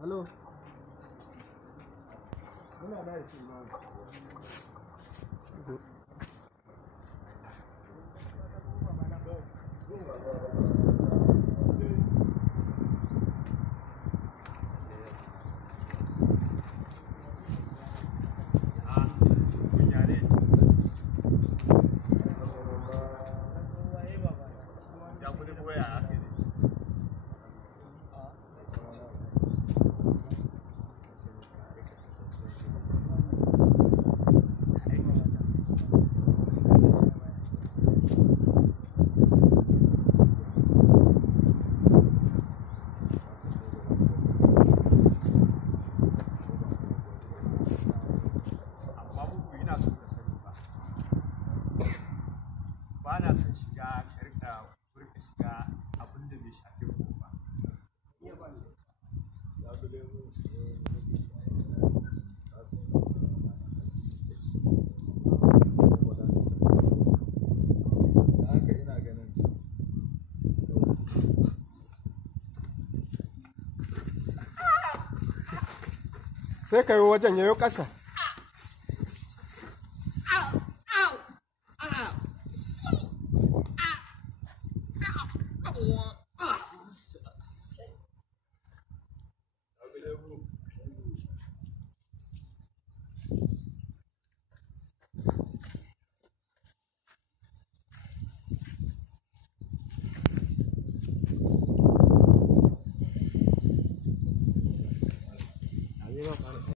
Halo. Muna da shi ma. Ba na son shiga ka rika shiga abin da bai shafe ku ba. Sai ka yi wajen yayo ƙasa.